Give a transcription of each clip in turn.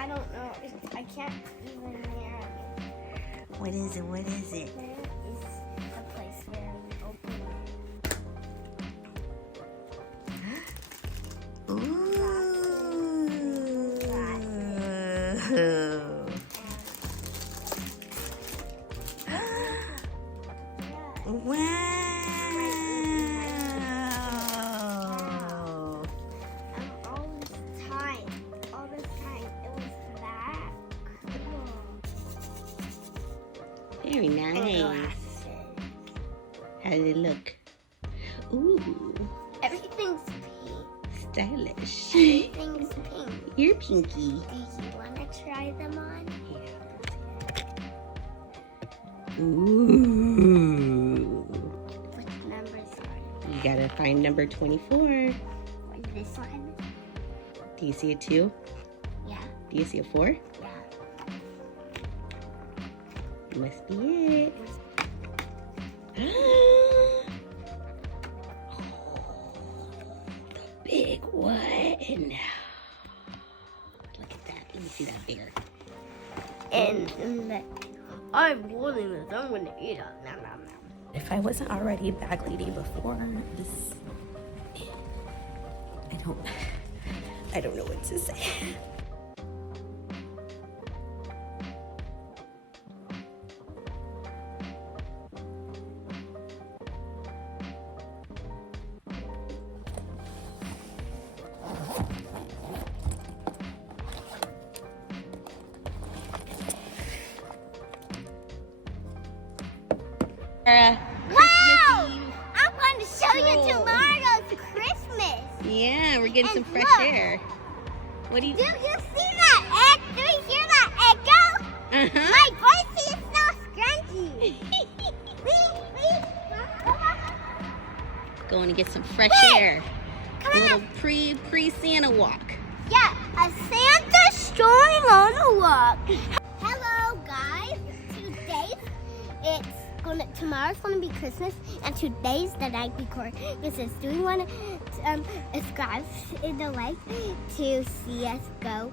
I don't know. I can't even hear it. What is it? What is it? There is a place where we open it. Ooh. Wow. All this time, it was that cool. Very nice. How did it look? Ooh. Everything's pink. Stylish. Everything's pink. You're pinky. Do you want to try them on? Ooh. Which numbers are it? You gotta find number 24. This one? Do you see a 2? Yeah. Do you see a 4? Yeah. Must be it. Oh, the big one. Look at that. Let me see that bigger. And I'm holding this. I'm going to eat it. Nom, nom, nom. If I wasn't already a bag lady before this, I don't know what to say. Wow! I'm going to show you tomorrow's Christmas. Yeah, we're getting And some fresh look. air. What do you? Do you see that egg? Do you hear that echo? My voice is so scrunchy. Going to get some fresh air. Come A on. little pre-Santa walk. Yeah, a Santa strolling on a walk. Hello, guys. Tomorrow's gonna be Christmas, and today's the night before Christmas. Do we want to subscribe in the like to see us go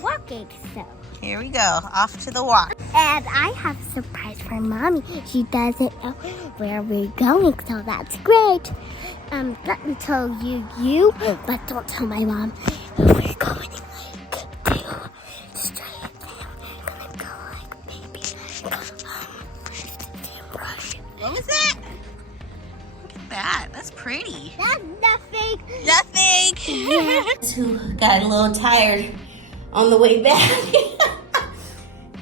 walking? So Here we go, off to the walk. and I have a surprise for Mommy. She doesn't know where we're going, so that's great. Let me tell you, but don't tell my mom. We're going to straight down. We're gonna go like maybe brush. What was that? Look at that. That's pretty. That's nothing. Nothing. Who got a little tired on the way back.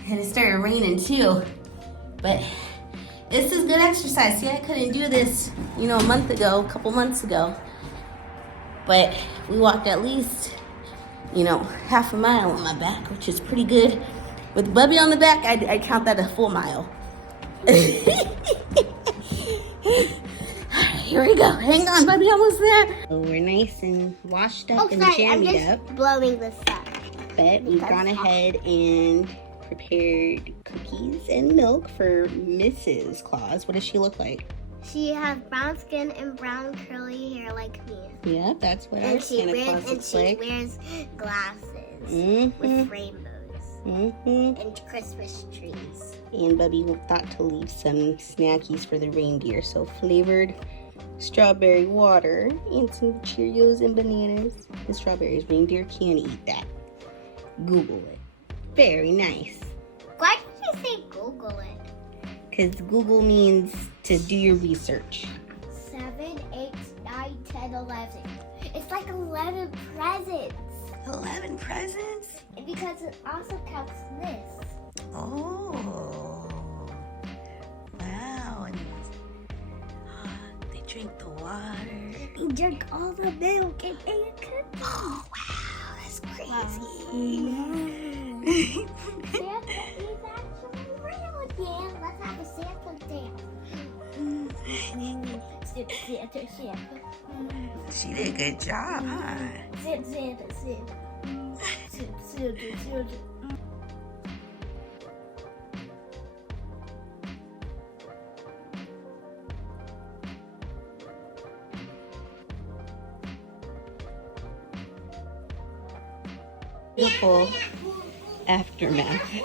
And it started raining too. But this is good exercise. See, I couldn't do this, a couple months ago. But we walked at least, half a mile on my back, which is pretty good. With Bubby on the back, I count that a full mile. Here we go. Hang on, Bubby, almost there. So we're nice and washed up and I'm jammied just up. blowing this up. But we've gone ahead and prepared cookies and milk for Mrs. Claus. What does she look like? She has brown skin and brown curly hair like me. Yeah, that's what our And she Santa Claus looks like. wears glasses Mhm. with rainbows Mm-hmm. and Christmas trees. And Bubby thought to leave some snackies for the reindeer. So flavored strawberry water and some Cheerios and bananas and strawberries. Reindeer can't eat that. Google it. Very nice. Why did you say Google it? Because Google means to do your research. 7, 8, 9, 10, 11. It's like 11 presents. 11 presents? Because it also counts this. Oh. Wow. And they drink the water. They drink all the milk and ate a cookie. Oh, wow. That's crazy. Santa is actually real again. Let's have a Santa dance. Santa. She did a good job, huh? Santa. Beautiful. Aftermath.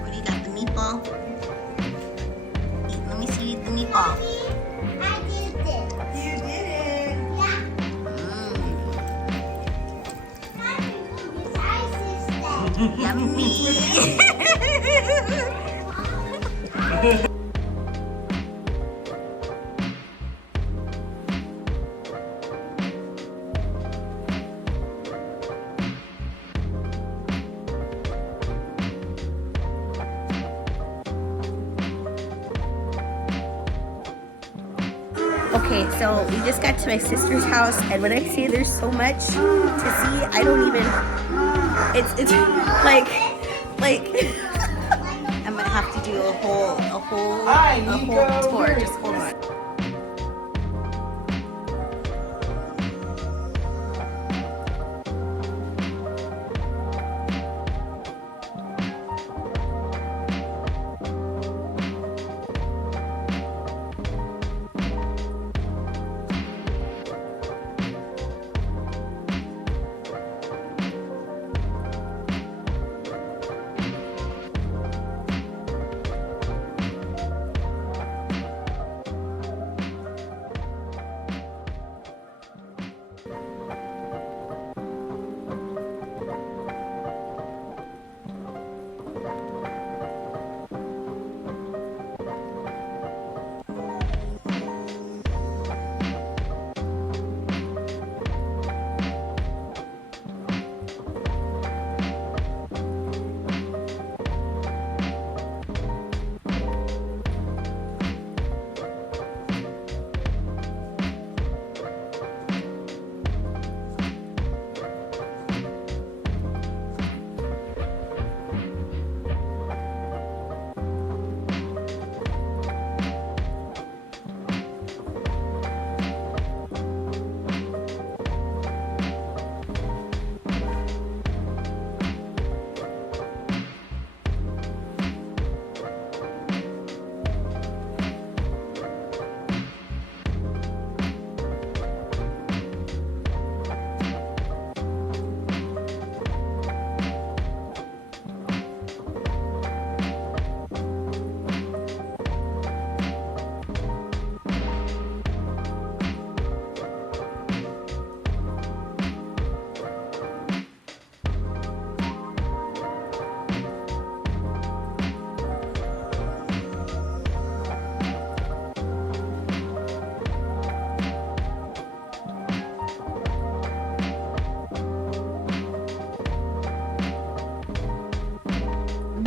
What do you got? The meatball? Let me see the meatball. I did this. You did it. Yeah. Yummy. Okay, so we just got to my sister's house, and when I say there's so much to see, I don't even. It's like I'm gonna have to do a whole tour. Just hold on.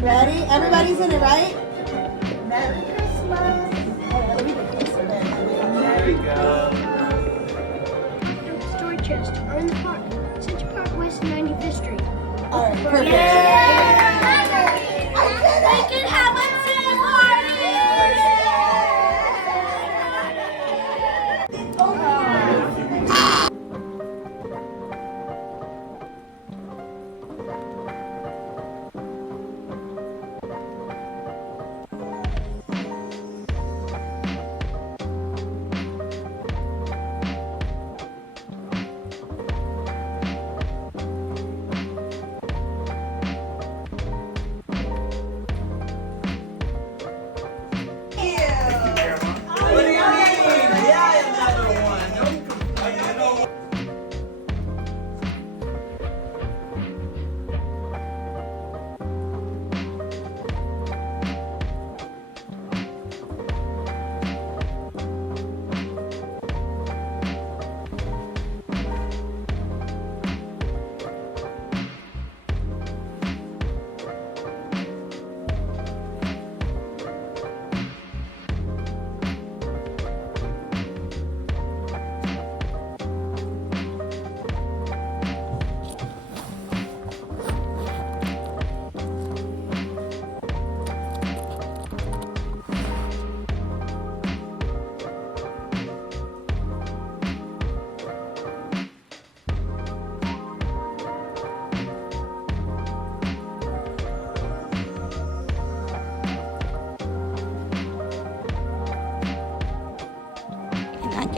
Ready? Everybody's in it, right? Merry Christmas. Let me get closer there. There we go. Story chest are in the park. Central Park West 95th Street. All right, perfect. We can have a tea party!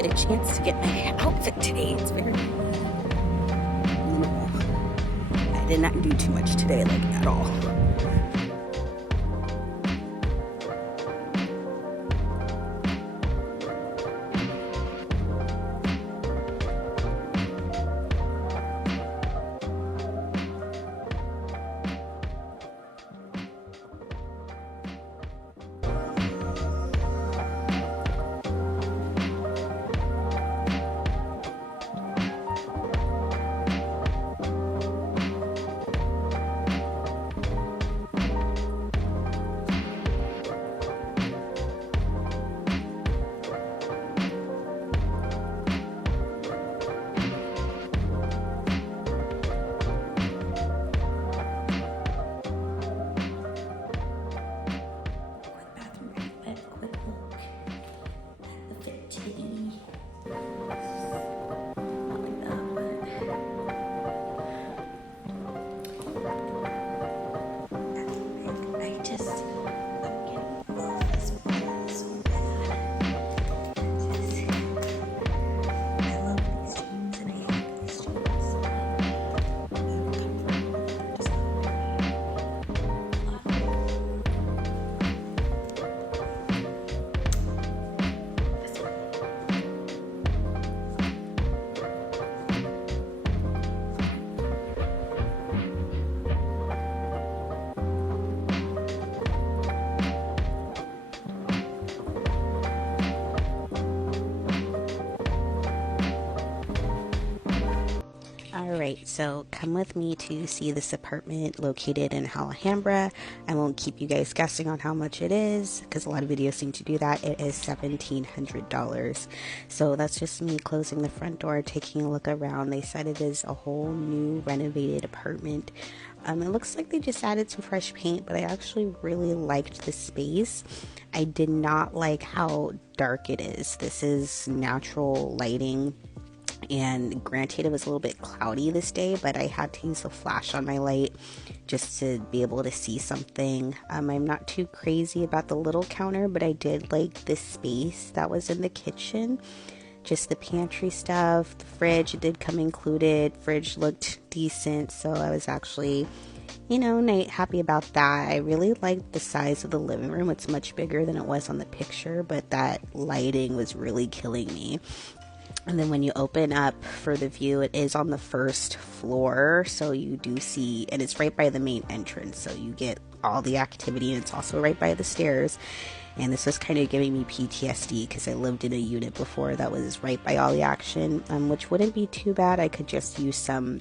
get a chance to get my outfit today. It's very minimal. I did not do too much today, like at all. Alright, so come with me to see this apartment located in Alhambra. I won't keep you guys guessing on how much it is because a lot of videos seem to do that. It is $1,700. So that's just me closing the front door, taking a look around. They said it is a whole new renovated apartment. It looks like they just added some fresh paint, but I actually really liked the space. I did not like how dark it is. This is natural lighting. And granted, it was a little bit cloudy this day, but I had to use a flash on my light just to be able to see something. I'm not too crazy about the little counter, but I did like the space that was in the kitchen. Just the pantry stuff, the fridge, it did come included. Fridge looked decent, so I was actually, happy about that. I really liked the size of the living room. It's much bigger than it was on the picture, but that lighting was really killing me. And then when you open up for the view, it is on the first floor. So you do see, and it's right by the main entrance. So you get all the activity, and it's also right by the stairs. And this was kind of giving me PTSD because I lived in a unit before that was right by all the action, which wouldn't be too bad. I could just use some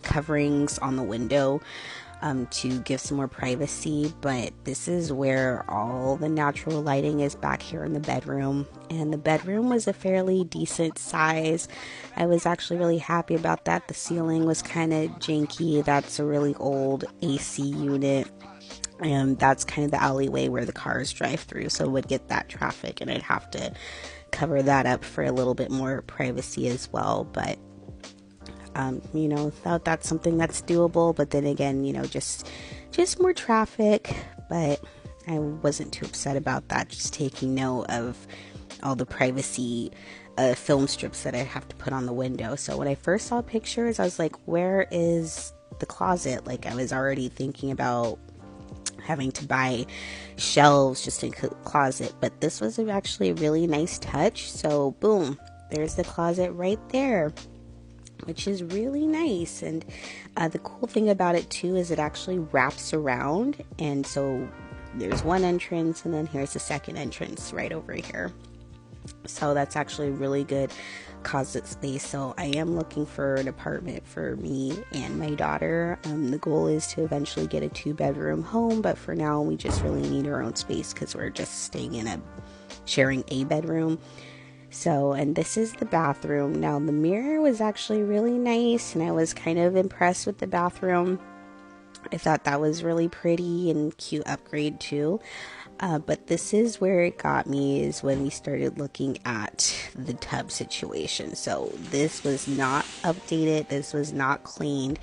coverings on the window to give some more privacy, but this is where all the natural lighting is back here in the bedroom, and the bedroom was a fairly decent size. I was actually really happy about that. The ceiling was kind of janky. That's a really old AC unit, and that's kind of the alleyway where the cars drive through, so it would get that traffic, and I'd have to cover that up for a little bit more privacy as well. But that's something that's doable, but then again, just more traffic. But I wasn't too upset about that, just taking note of all the privacy film strips that I have to put on the window. So when I first saw pictures, I was like, where is the closet? Like, I was already thinking about having to buy shelves just in the closet, but this was actually a really nice touch. So boom, there's the closet right there, which is really nice. And the cool thing about it too is it actually wraps around, and so there's one entrance and then here's the second entrance right over here. So that's actually really good closet space. So I am looking for an apartment for me and my daughter. The goal is to eventually get a 2-bedroom home, but for now we just really need our own space because we're just staying in sharing a bedroom. So, and this is the bathroom. Now, the mirror was actually really nice, and I was kind of impressed with the bathroom. I thought that was really pretty and cute upgrade too. But this is where it got me, is when we started looking at the tub situation. So this was not updated. This was not cleaned.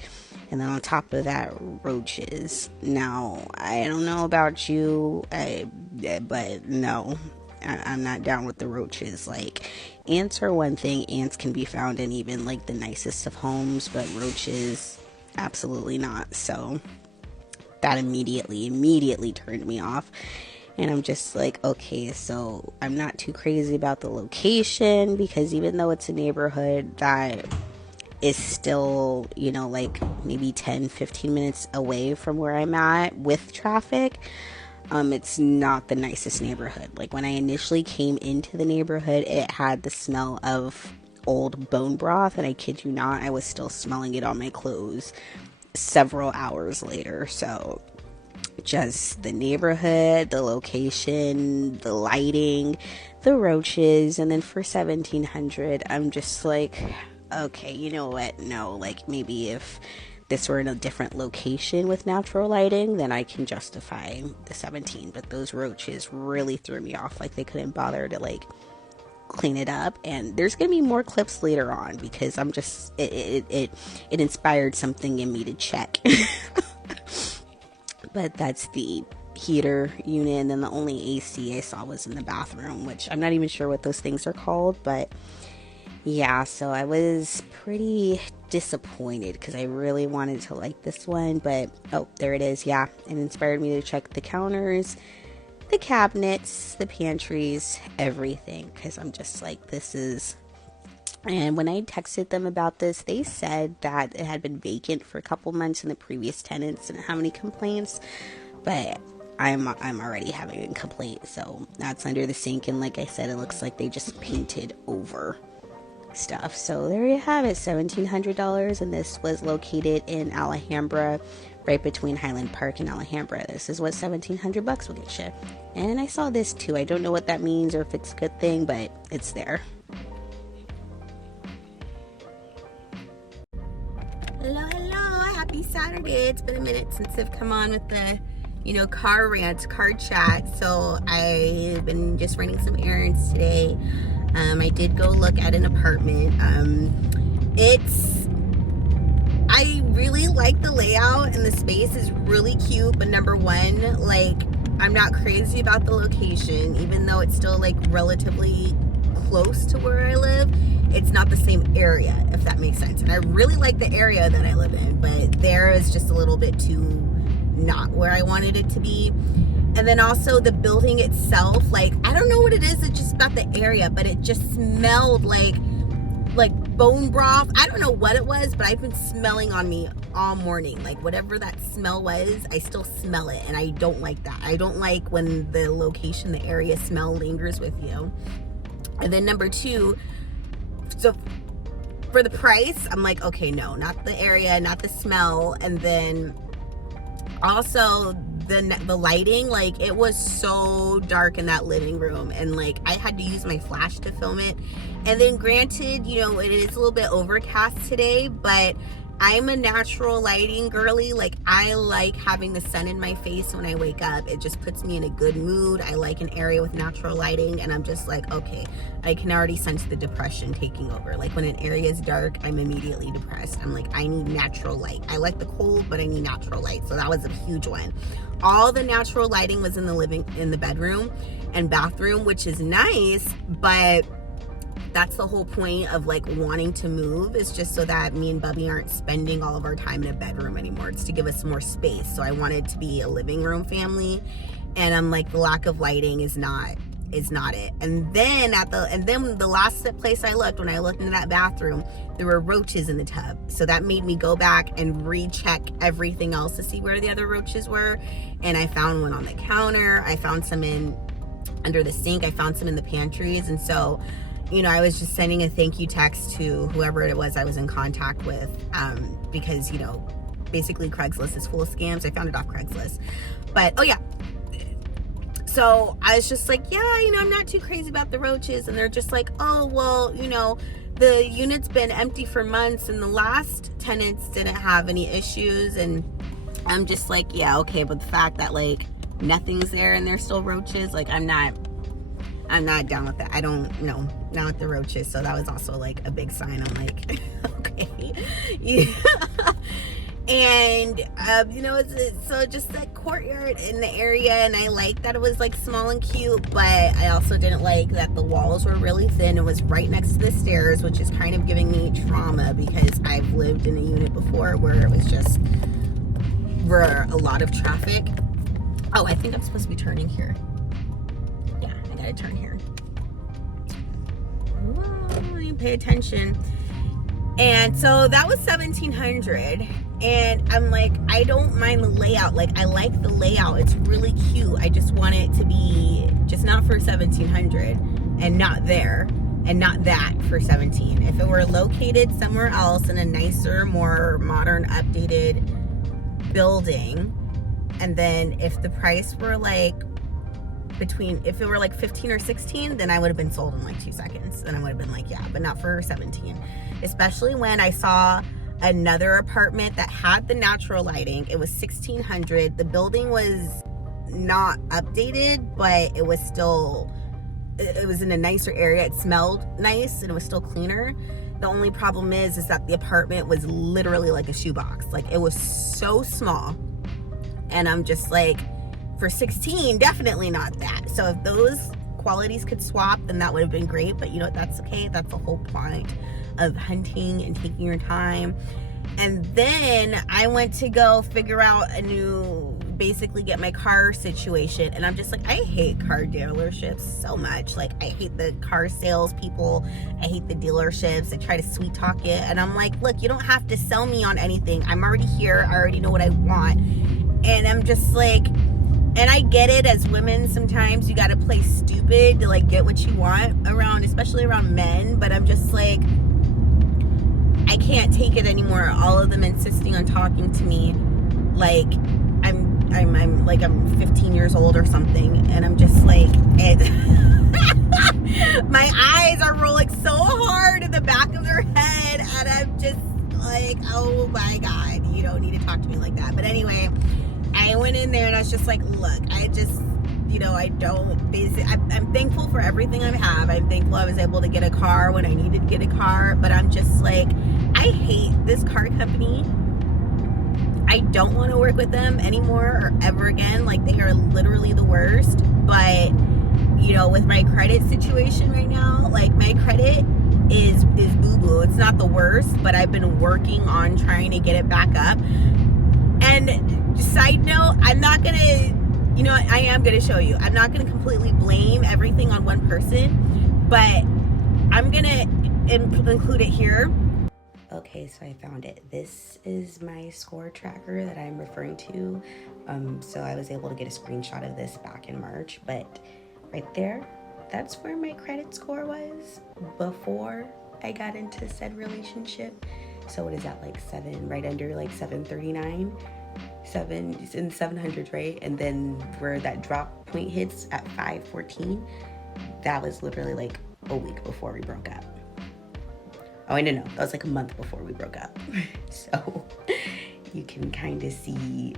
And then on top of that, roaches. Now, I don't know about you, but no. I'm not down with the roaches. Like, ants are one thing. Ants can be found in even like the nicest of homes, but roaches, absolutely not. So that immediately turned me off. And I'm just like, okay, so I'm not too crazy about the location, because even though it's a neighborhood that is still, you know, like maybe 10-15 minutes away from where I'm at with traffic, it's not the nicest neighborhood. Like, when I initially came into the neighborhood, it had the smell of old bone broth, and I kid you not, I was still smelling it on my clothes several hours later. So just the neighborhood, the location, the lighting, the roaches, and then for $1,700, I'm just like, okay, you know what? No, like, maybe if this were in a different location with natural lighting, then I can justify the 17. But those roaches really threw me off. Like, they couldn't bother to like clean it up. And there's gonna be more clips later on, because I'm just it inspired something in me to check. But that's the heater unit, and then the only AC I saw was in the bathroom, which I'm not even sure what those things are called. But yeah, so I was pretty disappointed, because I really wanted to like this one. But oh, there it is. Yeah, it inspired me to check the counters, the cabinets, the pantries, everything, because I'm just like, this is... And when I texted them about this, they said that it had been vacant for a couple months and the previous tenants didn't have any complaints. But I'm already having a complaint, so that's under the sink. And like I said, it looks like they just painted over stuff. So there you have it, $1,700, and this was located in Alhambra, right between Highland Park and Alhambra. This is what $1,700 will get you. And I saw this too. I don't know what that means or if it's a good thing, but it's there. Hello, happy Saturday. It's been a minute since I've come on with the, car rant, car chat. So I've been just running some errands today. I did go look at an apartment. I really like the layout, and the space is really cute, but number one, like, I'm not crazy about the location, even though it's still like relatively close to where I live. It's not the same area, if that makes sense. And I really like the area that I live in, but there is just a little bit too not where I wanted it to be. And then also the building itself, like, I don't know what it is, it's just about the area, but it just smelled like bone broth. I don't know what it was, but I've been smelling on me all morning. Like, whatever that smell was, I still smell it, and I don't like that. I don't like when the location, the area smell lingers with you. And then number two, so for the price, I'm like, okay, no, not the area, not the smell. And then also the lighting, like, it was so dark in that living room, and like I had to use my flash to film it. And then granted, it is a little bit overcast today, but I'm a natural lighting girly. Like, I like having the sun in my face when I wake up. It just puts me in a good mood. I like an area with natural lighting, and I'm just like, okay, I can already sense the depression taking over. Like, when an area is dark, I'm immediately depressed. I'm like, I need natural light. I like the cold, but I need natural light. So that was a huge one. All the natural lighting was in the bedroom and bathroom, which is nice, but that's the whole point of like wanting to move, is just so that me and Bubby aren't spending all of our time in a bedroom anymore. It's to give us more space. So I wanted to be a living room family, and I'm like, the lack of lighting is not it. And then the last place I looked, when I looked into that bathroom, there were roaches in the tub. So that made me go back and recheck everything else to see where the other roaches were. And I found one on the counter. I found some under the sink. I found some in the pantries. And so, I was just sending a thank you text to whoever it was I was in contact with, because, basically Craigslist is full of scams. I found it off Craigslist. But, oh yeah. So I was just like, yeah, I'm not too crazy about the roaches. And they're just like, oh, well, the unit's been empty for months and the last tenants didn't have any issues. And I'm just like, yeah, okay. But the fact that like nothing's there and there's still roaches, like, I'm not down with that. I don't know, not with the roaches. So that was also like a big sign. I'm like, okay, yeah. And so just that courtyard in the area, and I liked that it was like small and cute, but I also didn't like that the walls were really thin. It was right next to the stairs, which is kind of giving me trauma because I've lived in a unit before where it was just a lot of traffic. Oh, I think I'm supposed to be turning here. Yeah, I gotta turn here. Ooh, you pay attention. And so that was $1,700, and I'm like, I don't mind the layout. Like, I like the layout. It's really cute. I just want it to be just not for $1,700, and not there, and not that for $1,700. If it were located somewhere else in a nicer, more modern, updated building, and then if the price were like if it were like 15 or 16, then I would have been sold in like 2 seconds. Then I would have been like, yeah, but not for 17. Especially when I saw another apartment that had the natural lighting. It was $1,600. The building was not updated, but it was still, it was in a nicer area. It smelled nice and it was still cleaner. The only problem is that the apartment was literally like a shoebox. Like, it was so small. And I'm just like, for 16, definitely not that. So if those qualities could swap, then that would have been great. But you know, that's okay. That's the whole point of hunting and taking your time. And then I went to go figure out basically get my car situation. And I'm just like, I hate car dealerships so much. Like, I hate the car salespeople. I hate the dealerships. I try to sweet talk it. And I'm like, look, you don't have to sell me on anything. I'm already here. I already know what I want. And I'm just like, and I get it, as women, sometimes you got to play stupid to like get what you want especially around men. But I'm just like, I can't take it anymore. All of them insisting on talking to me like I'm like I'm 15 years old or something. And I'm just like, my eyes are rolling so hard in the back of their head, and I'm just like, oh my God, you don't need to talk to me like that. But anyway, I went in there and I was just like, look, I just, I'm thankful for everything I have. I'm thankful I was able to get a car when I needed to get a car, but I'm just like, I hate this car company. I don't want to work with them anymore or ever again. Like, they are literally the worst. But, with my credit situation right now, like, my credit is boo-boo. It's not the worst, but I've been working on trying to get it back up. And side note, I'm not going to, I am going to show you. I'm not going to completely blame everything on one person, but I'm going to include it here. Okay, so I found it. This is my score tracker that I'm referring to. So I was able to get a screenshot of this back in March, but right there, that's where my credit score was before I got into said relationship. So it is at like 7, right under like 739, 7, it's in 700s, right? And then where that drop point hits at 514, that was literally like a week before we broke up. Oh, no, that was like a month before we broke up. So you can kind of see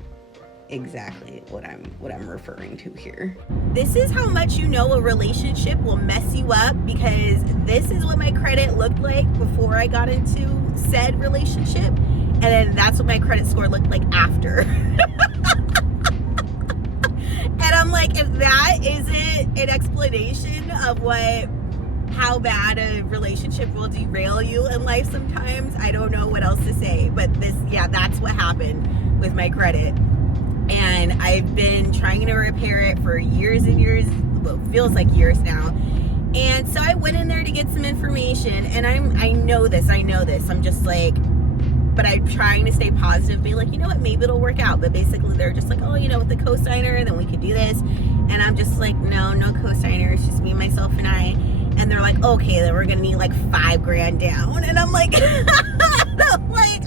exactly what I'm referring to here. This is how much a relationship will mess you up, because this is what my credit looked like before I got into said relationship, and then that's what my credit score looked like after. And I'm like, if that isn't an explanation of how bad a relationship will derail you in life sometimes, I don't know what else to say. But that's what happened with my credit. And I've been trying to repair it for years and years. Well, it feels like years now. And so I went in there to get some information, and I know this. I'm just like, but I'm trying to stay positive, being like, you know what, maybe it'll work out. But basically they're just like, oh, with the co-signer, then we could do this. And I'm just like, no co-signer, it's just me, myself, and I. And they're like, okay, then we're gonna need like $5,000 down. And I'm like,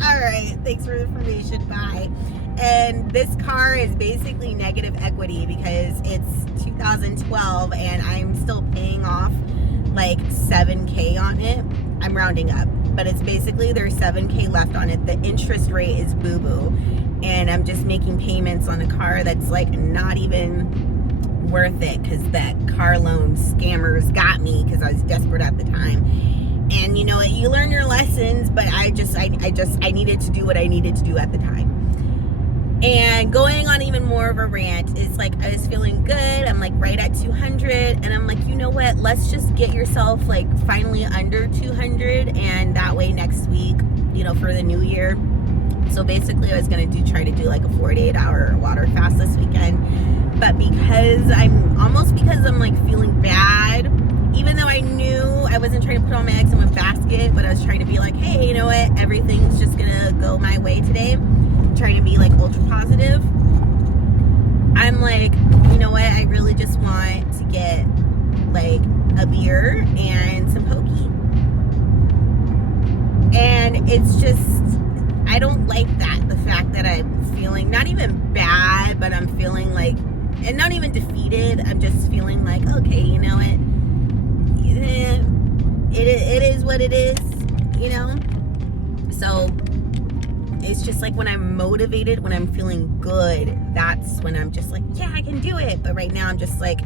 all right, thanks for the information, bye. And this car is basically negative equity because it's 2012 and I'm still paying off like $7,000 on it. I'm rounding up, but it's basically there's $7,000 left on it. The interest rate is boo-boo, and I'm just making payments on a car that's like not even worth it, because that car loan scammers got me because I was desperate at the time. And you know what, you learn your lessons, but I needed to do what I needed to do at the time. And going on even more of a rant, it's like I was feeling good. I'm like right at 200, and I'm like, you know what? Let's just get yourself like finally under 200, and that way next week, you know, for the new year. So basically, I was gonna try to do like a 48-hour water fast this weekend, but because I'm like feeling bad, even though I knew I wasn't trying to put all my eggs in one basket, but I was trying to be like, hey, you know what? Everything's just gonna go my way today. Trying to be like ultra positive. I'm like, you know what? I really just want to get like a beer and some pokey. And it's just, I don't like that. The fact that I'm feeling not even bad, but I'm feeling like, and not even defeated. I'm just feeling like, okay, you know what? It is what it is, you know? So it's just like when I'm motivated, when I'm feeling good, that's when I'm just like, yeah, I can do it. But right now I'm just like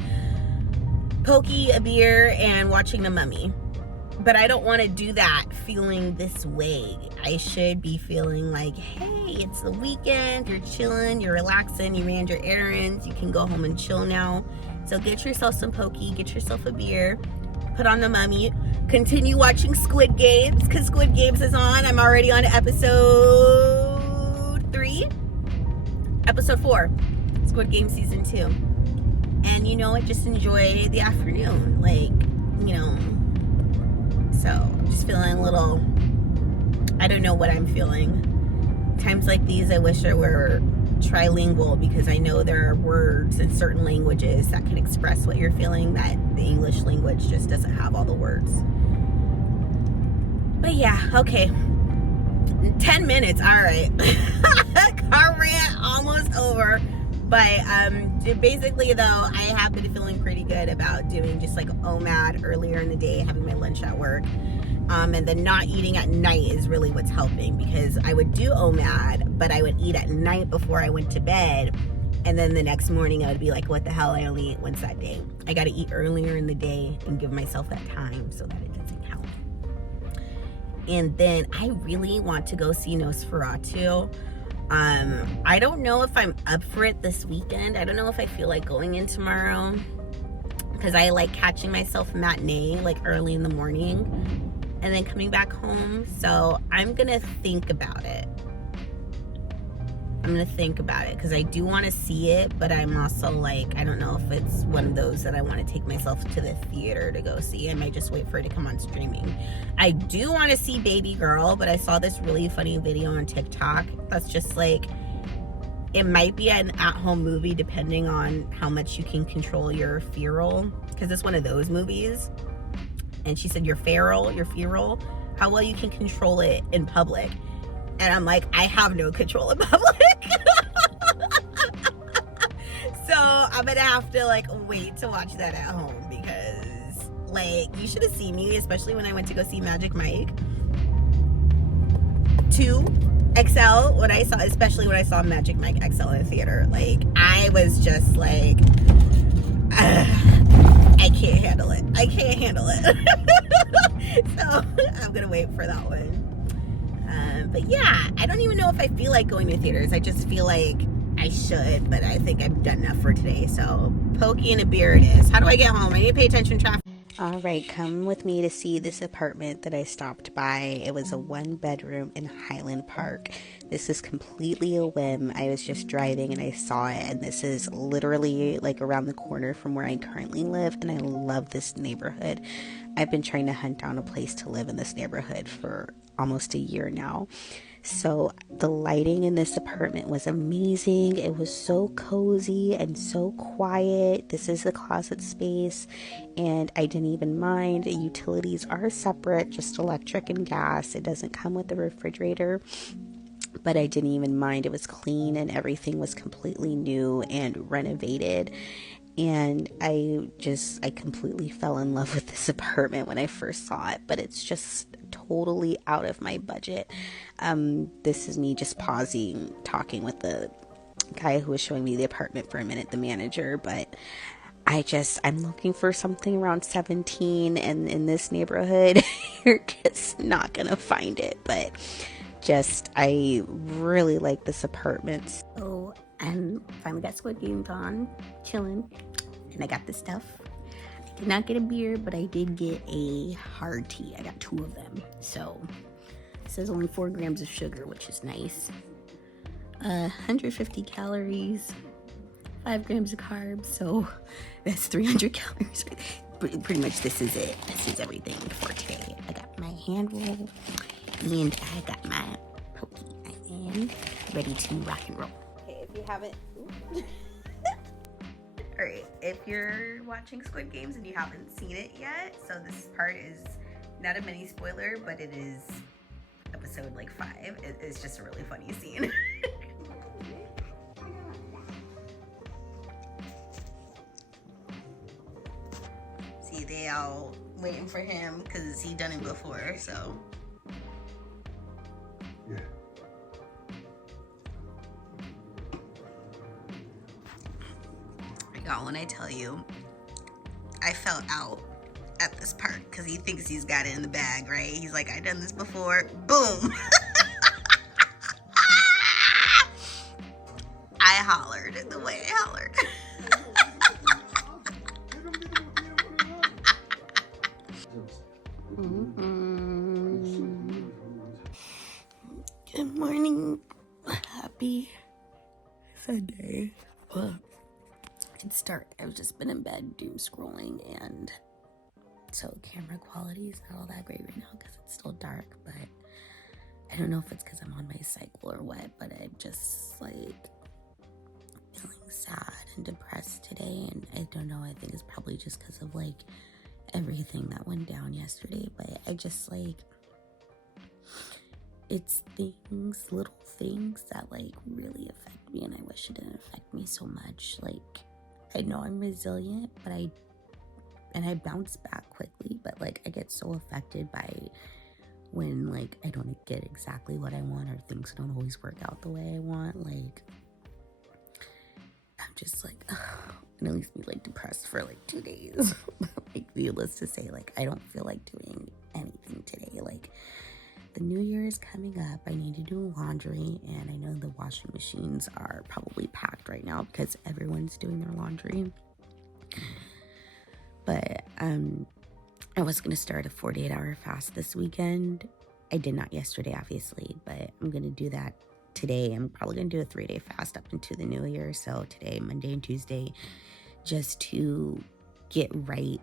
pokey, a beer, and watching The Mummy. But I don't want to do that feeling this way. I should be feeling like, hey, it's the weekend, you're chilling, you're relaxing, you ran your errands, you can go home and chill now. So get yourself some pokey, get yourself a beer, put on The Mummy, continue watching Squid Games, because Squid Games is on. I'm already on episode 4, Squid Game season 2. And you know, I just enjoy the afternoon, like, you know. So I'm just feeling a little, I don't know what I'm feeling. Times like these, I wish I were trilingual, because I know there are words in certain languages that can express what you're feeling that the English language just doesn't have all the words. But yeah, okay. 10 minutes, all right. Car rant almost over. But basically, though, I have been feeling pretty good about doing just like OMAD earlier in the day, having my lunch at work. And then not eating at night is really what's helping, because I would do OMAD, but I would eat at night before I went to bed. And then the next morning I would be like, what the hell, I only ate once that day. I got to eat earlier in the day and give myself that time so that it doesn't count. And then I really want to go see Nosferatu. I don't know if I'm up for it this weekend. I don't know if I feel like going in tomorrow, because I like catching myself matinee like early in the morning and then coming back home. So I'm gonna think about it. Because I do want to see it, but I'm also like, I don't know if it's one of those that I want to take myself to the theater to go see. I might just wait for it to come on streaming. I do want to see Baby Girl, but I saw this really funny video on TikTok that's just like, it might be an at-home movie depending on how much you can control your feral, because it's one of those movies. And she said your feral, how well you can control it in public. And I'm like, I have no control in public. So I'm gonna have to like wait to watch that at home, because like, you should have seen me, especially when I went to go see Magic Mike 2 XL, especially when I saw Magic Mike XL in the theater. Like, I was just like, I can't handle it. So I'm gonna wait for that one. But yeah, I don't even know if I feel like going to theaters. I just feel like I should, but I think I've done enough for today. So pokey and a beer it is. How do I get home? I need to pay attention to traffic. All right, come with me to see this apartment that I stopped by. It was a 1-bedroom in Highland Park. This is completely a whim. I was just driving and I saw it, and this is literally like around the corner from where I currently live, and I love this neighborhood. I've been trying to hunt down a place to live in this neighborhood for almost a year now. So the lighting in this apartment was amazing. It was so cozy and so quiet. This is the closet space, and I didn't even mind. The utilities are separate, just electric and gas. It doesn't come with the refrigerator, but I didn't even mind. It was clean and everything was completely new and renovated. And I completely fell in love with this apartment when I first saw it, but it's just totally out of my budget. This is me just pausing, talking with the guy who was showing me the apartment for a minute, the manager, but I'm looking for something around 17, and in this neighborhood, you're just not gonna find it, but I really like this apartment. So We got Squid Games on, chilling, and I got this stuff. I did not get a beer, but I did get a hard tea. I got 2 of them. So it says only 4 grams of sugar, which is nice. 150 calories, 5 grams of carbs, so that's 300 calories. Pretty much this is it. This is everything for today. I got my hand roll and I got my pokey. I am ready to rock and roll. Okay, if you haven't... Alright, if you're watching Squid Games and you haven't seen it yet, so this part is not a mini spoiler, but it is episode like 5. It's just a really funny scene. See, they all waiting for him because he done it before, so. Yeah. Y'all, when I tell you, I fell out at this part because he thinks he's got it in the bag, right? He's like, I done this before. Boom. I hollered the way I hollered. Good morning. Happy Sunday. It's dark. I've just been in bed doom scrolling, and so camera quality is not all that great right now because it's still dark, but I don't know if it's because I'm on my cycle or what, but I'm just like feeling sad and depressed today, and I don't know, I think it's probably just because of like everything that went down yesterday, but I just like, it's things, little things that like really affect me, and I wish it didn't affect me so much. Like, I know I'm resilient, but I bounce back quickly, but like I get so affected by when like I don't get exactly what I want or things don't always work out the way I want. Like, I'm just like, ugh, it leaves me like depressed for like 2 days. Like, needless to say, like I don't feel like doing anything today. Like, the new year is coming up. I need to do laundry, and I know the washing machines are probably packed right now because everyone's doing their laundry. But I was gonna start a 48-hour fast this weekend. I did not yesterday, obviously, but I'm gonna do that today. I'm probably gonna do a 3-day fast up into the new year. So today, Monday and Tuesday, just to get right,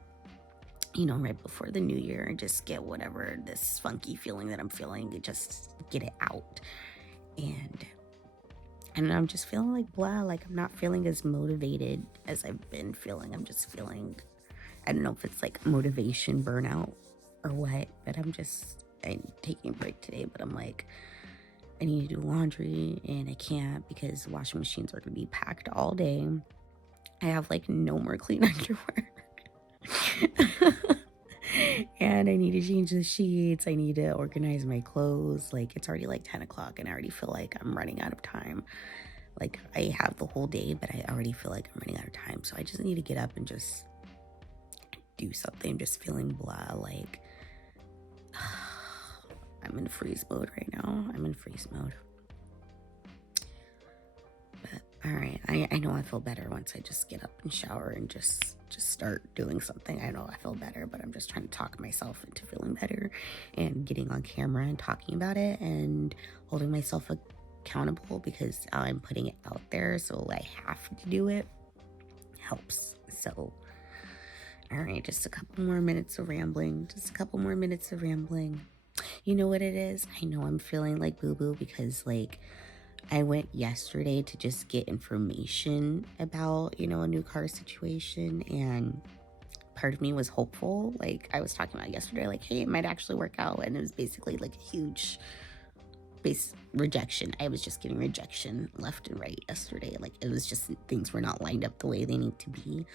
you know, right before the new year, and just get whatever this funky feeling that I'm feeling, just get it out. And I'm just feeling like blah, like I'm not feeling as motivated as I've been feeling. I'm just feeling, I don't know if it's like motivation burnout or what, but I'm taking a break today, but I'm like, I need to do laundry and I can't because washing machines are gonna be packed all day. I have like no more clean underwear. And I need to change the sheets. I need to organize my clothes. Like, it's already like 10 o'clock and I already feel like I'm running out of time. Like, I have the whole day, but I already feel like I'm running out of time. So I just need to get up and just do something. I'm just feeling blah, like I'm in freeze mode right now. I'm in freeze mode. But all right, I know I feel better once I just get up and shower and just start doing something. I know I feel better, but I'm just trying to talk myself into feeling better and getting on camera and talking about it and holding myself accountable because I'm putting it out there, so I have to do it. Helps. So all right, just a couple more minutes of rambling. You know what it is? I know I'm feeling like boo-boo because like I went yesterday to just get information about, you know, a new car situation, and part of me was hopeful. Like, I was talking about yesterday, like, hey, it might actually work out, and it was basically like a huge base rejection. I was just getting rejection left and right yesterday. Like, it was just, things were not lined up the way they need to be.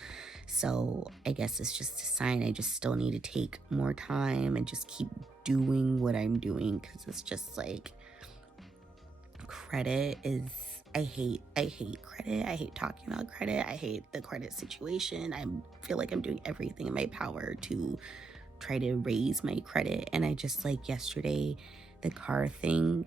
So I guess it's just a sign I just still need to take more time and just keep doing what I'm doing, because it's just like, credit is, I hate credit. I hate talking about credit. I hate the credit situation. I feel like I'm doing everything in my power to try to raise my credit. And I just, like, yesterday, the car thing,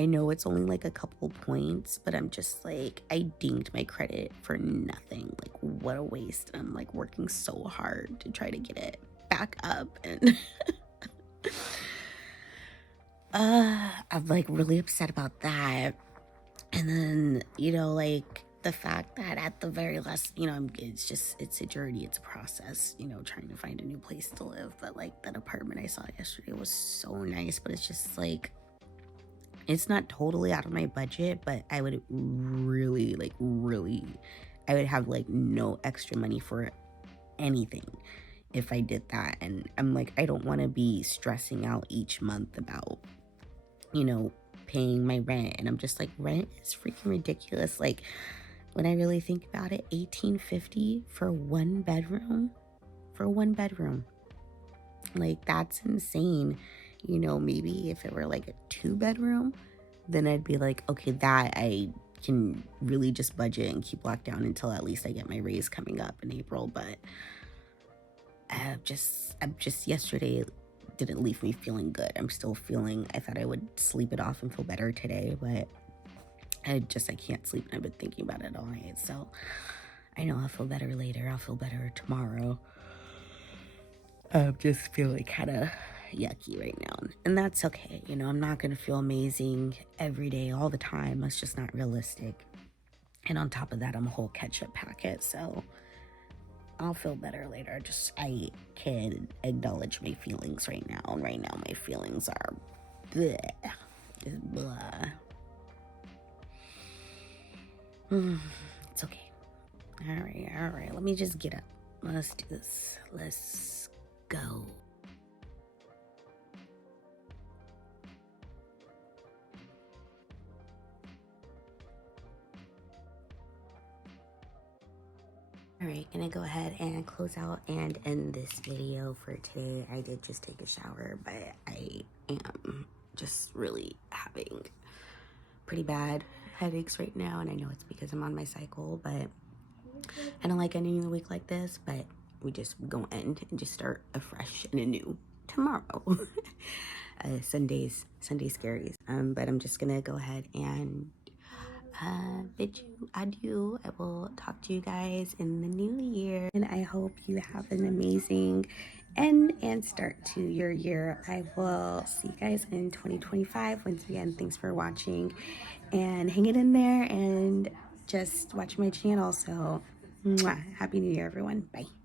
I know it's only like a couple points, but I'm just like, I dinged my credit for nothing. Like, what a waste. I'm like working so hard to try to get it back up, and I'm like really upset about that. And then, you know, like the fact that at the very last, you know, it's a journey, it's a process, you know, trying to find a new place to live. But like that apartment I saw yesterday was so nice, but it's just like, it's not totally out of my budget, but I would really, I would have like no extra money for anything if I did that. And I'm like, I don't want to be stressing out each month about, you know, paying my rent. And I'm just like, rent is freaking ridiculous. Like, when I really think about it, $18.50 for one bedroom. Like, that's insane. You know, maybe if it were like a 2-bedroom, then I'd be like, okay, that I can really just budget and keep locked down until at least I get my raise coming up in April. But I'm just yesterday didn't leave me feeling good. I'm still feeling, I thought I would sleep it off and feel better today, but I can't sleep, and I've been thinking about it all night. So I know I'll feel better later. I'll feel better tomorrow. I'm just feeling kind of yucky right now, and that's okay. You know, I'm not gonna feel amazing every day all the time. That's just not realistic. And on top of that, I'm a whole ketchup packet, so I'll feel better later. I can acknowledge my feelings right now, and right now my feelings are bleh, just blah. It's okay. All right, let me just get up. Let's do this. Let's go. Alright, gonna go ahead and close out and end this video for today. I did just take a shower, but I am just really having pretty bad headaches right now, and I know it's because I'm on my cycle, but I don't like ending the week like this. But we just gonna end and just start afresh and anew tomorrow. Sunday's scaries. But I'm just gonna go ahead and bid you adieu. I will talk to you guys in the new year, and I hope you have an amazing end and start to your year. I will see you guys in 2025. Once again, thanks for watching and hanging in there and just watching my channel. So, mwah, happy new year, everyone. Bye.